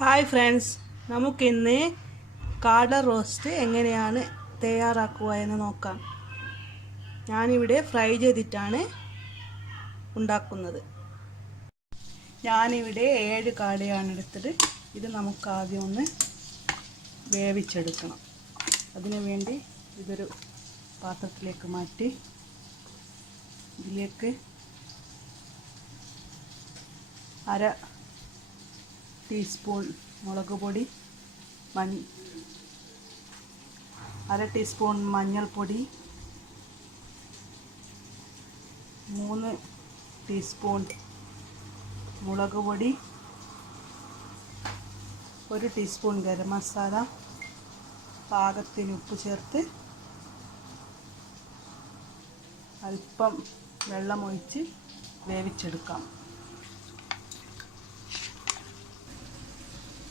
Hi friends, നമുക്കിന്ന് കാട roast എങ്ങനെയാണ് തയ്യാറാക്കുക എന്ന് നോക്കാം. ഞാനിവിടെ ഫ്രൈ ചെയ്തിട്ടാണ് ഉണ്ടാക്കുന്നത്. ഞാനിവിടെ 7 കാടയാണ് എടുത്തത്. ഇത് നമുക്ക് ആദ്യം ഒന്ന് വേവിച്ചെടുക്കണം. അതിനു വേണ്ടി ഇതൊരു പാത്രത്തിലേക്ക് മാറ്റി ഇതിലേക്ക് അര ടീസ്പൂൺ മുളക് പൊടി, അര ടീസ്പൂൺ മഞ്ഞൾപ്പൊടി, 3 ടീസ്പൂൺ മുളക് പൊടി, 1 ടീസ്പൂൺ ഗരം മസാല, പാകത്തിന് ഉപ്പ് ചേർത്ത് അല്പം വെള്ളമൊഴിച്ച് വേവിച്ചെടുക്കാം.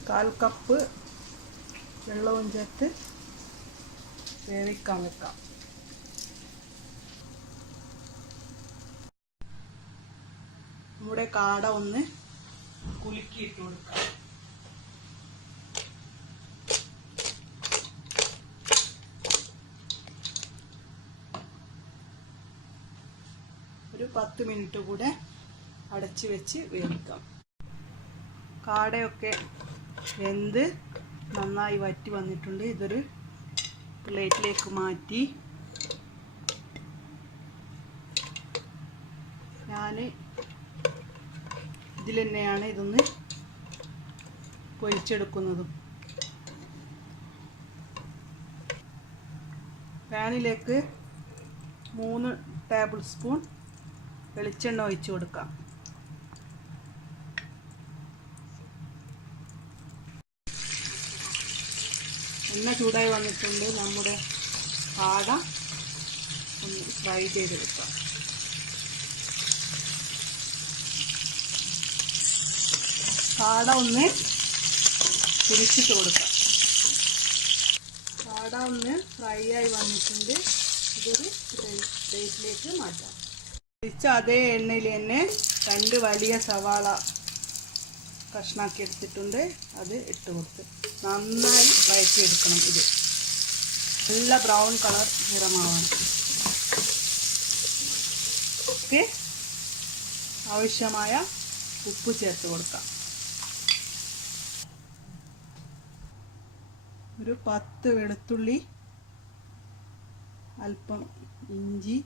1/4 കപ്പ് വെള്ളവും ചേർത്ത് വേവിക്കാൻ വെക്കാം. നമ്മുടെ കാട ഒന്ന് കുലുക്കിയിട്ട് കൊടുക്കാം. ഒരു 10 മിനിറ്റ് കൂടെ അടച്ചു വെച്ച് വേവിക്കാം. കാടയൊക്കെ വെന്ത് നന്നായി വറ്റി വന്നിട്ടുണ്ട്. ഇതൊരു പ്ലേറ്റിലേക്ക് മാറ്റി ഞാൻ ഇതിൽ തന്നെയാണ് ഇതൊന്ന് പൊരിച്ചെടുക്കുന്നതും. പാനിലേക്ക് 3 ടേബിൾ സ്പൂൺ വെളിച്ചെണ്ണ ഒഴിച്ച് കൊടുക്കാം. എണ്ണ ചൂടായി വന്നിട്ടുണ്ട്. നമ്മുടെ കാട ഒന്ന് ഫ്രൈ ചെയ്തെടുക്കാം. കാട ഒന്ന് തിരിച്ചിട്ട് കൊടുക്കാം. കാട ഒന്ന് ഫ്രൈ ആയി വന്നിട്ടുണ്ട്. ഇതൊരു പ്ലേറ്റിലേക്ക് മാറ്റാം. തിരിച്ച അതേ എണ്ണയിൽ തന്നെ 2 വലിയ സവാള കഷ്ണാക്കി എടുത്തിട്ടുണ്ട്. അത് ഇട്ട് കൊടുത്ത് നന്നായി വഴറ്റിയെടുക്കണം. ഇത് നല്ല ബ്രൗൺ കളർ നിറമാവണം. ഓക്കെ, ആവശ്യമായ ഉപ്പ് ചേർത്ത് കൊടുക്കാം. ഒരു 10 വെളുത്തുള്ളി, അല്പം ഇഞ്ചി,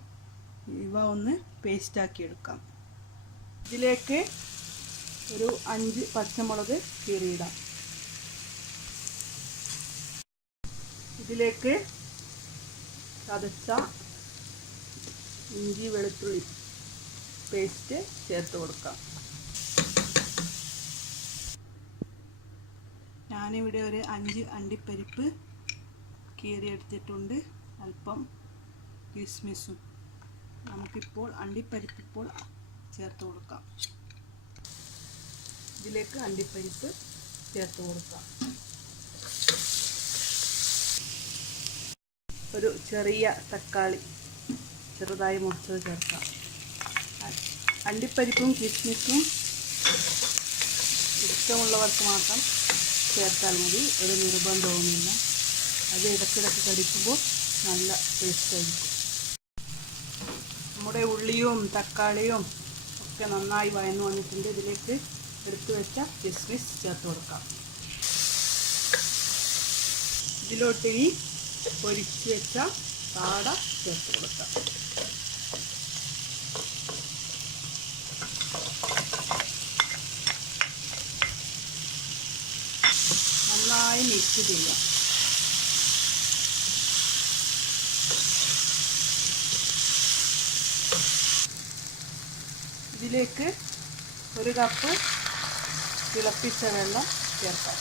ഇവ ഒന്ന് പേസ്റ്റാക്കി എടുക്കാം. ഇതിലേക്ക് ഒരു 5 പച്ചമുളക് കീറിയിടാം. ഇതിലേക്ക് ചതച്ച ഇഞ്ചി വെളുത്തുള്ളി പേസ്റ്റ് ചേർത്ത് കൊടുക്കാം. ഞാനിവിടെ ഒരു 5 അണ്ടിപ്പരിപ്പ് കീറിയെടുത്തിട്ടുണ്ട്. അല്പം കിസ്മിസും. നമുക്കിപ്പോൾ അണ്ടിപ്പരിപ്പ് ഇപ്പോൾ ചേർത്ത് കൊടുക്കാം. ഇതിലേക്ക് അണ്ടിപ്പരിപ്പ് ചേർത്ത് കൊടുക്കാം. ഒരു ചെറിയ തക്കാളി ചെറുതായി മുറിച്ചത് ചേർക്കാം. അണ്ടിപ്പരിപ്പും കിസ്മിസും ഇഷ്ടമുള്ളവർക്ക് മാത്രം ചേർത്താൽ മതി. ഒരു നിർബന്ധവുമില്ല. അത് ഇടയ്ക്കിടയ്ക്ക് കടിക്കുമ്പോൾ നല്ല ടേസ്റ്റ് ആയിരിക്കും. നമ്മുടെ ഉള്ളിയും തക്കാളിയും ഒക്കെ നന്നായി വഴന്നു വന്നിട്ടുണ്ട്. ഇതിലേക്ക് എടുത്തു വെച്ച കിസ്മിസ് ചേർത്ത് കൊടുക്കാം. ഇതിലോട്ടിനി പൊരിച്ച് വെച്ച കാട ചേർത്ത് കൊടുക്കാം. നന്നായി മിക്സ് ചെയ്യാം. ഇതിലേക്ക് 1 കപ്പ് തിളപ്പിച്ച വെള്ളം ചേർക്കാം.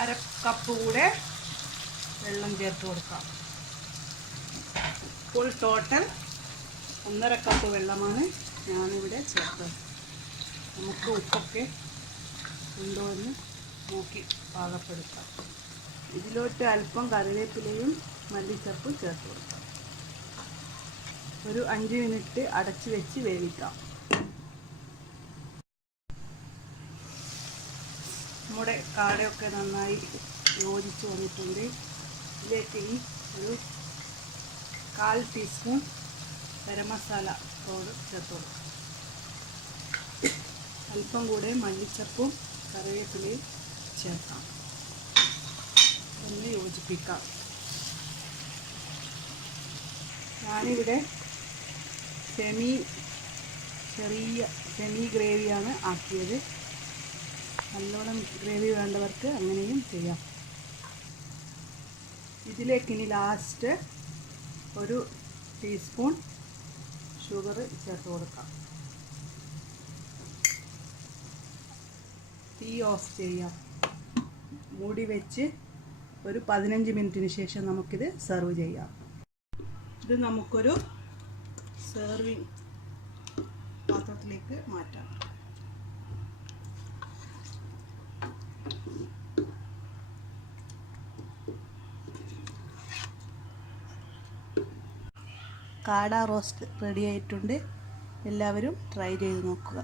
അര കപ്പ് കൂടെ വെള്ളം ചേർത്ത് കൊടുക്കാം. ഇപ്പോൾ ടോട്ടൽ 1.5 കപ്പ് വെള്ളമാണ് ഞാനിവിടെ ചേർത്തത്. നമുക്ക് ഉപ്പൊക്കെ ഉണ്ടോ എന്ന് നോക്കി പാകപ്പെടുത്താം. ഇതിലോട്ട് അല്പം കറിവേപ്പിലയും മല്ലിച്ചപ്പും ചേർത്ത് കൊടുക്കാം. ഒരു 5 മിനിറ്റ് അടച്ച് വെച്ച് വേവിക്കാം. നമ്മുടെ കാടയൊക്കെ നന്നായി യോജിച്ച് വന്നിട്ടുണ്ട്. ഇതിലേക്ക് ഇനി ഒരു 1/4 ടീസ്പൂൺ ഗരം മസാല പൗഡർ ചേർത്ത് കൊടുക്കാം. അല്പം കൂടെ മല്ലിച്ചപ്പും കറിവേപ്പിലയും ചേർക്കാം. ഒന്ന് യോജിപ്പിക്കാം. ഞാനിവിടെ സെമി ഗ്രേവിയാണ് ആക്കിയത്. നല്ലോണം ഗ്രേവി വേണ്ടവർക്ക് അങ്ങനെയും ചെയ്യാം. ഇതിലേക്ക് ഇനി ലാസ്റ്റ് ഒരു ടീസ്പൂൺ ഷുഗർ ചേർത്ത് കൊടുക്കാം. തീ ഓഫ് ചെയ്യാം. മൂടി വെച്ച് ഒരു 15 മിനിറ്റിന് ശേഷം നമുക്കിത് സെർവ് ചെയ്യാം. ഇത് നമുക്കൊരു സെർവിങ് പാത്രത്തിലേക്ക് മാറ്റാം. കാട റോസ്റ്റ് റെഡി ആയിട്ടുണ്ട്. എല്ലാവരും ട്രൈ ചെയ്ത് നോക്കുക.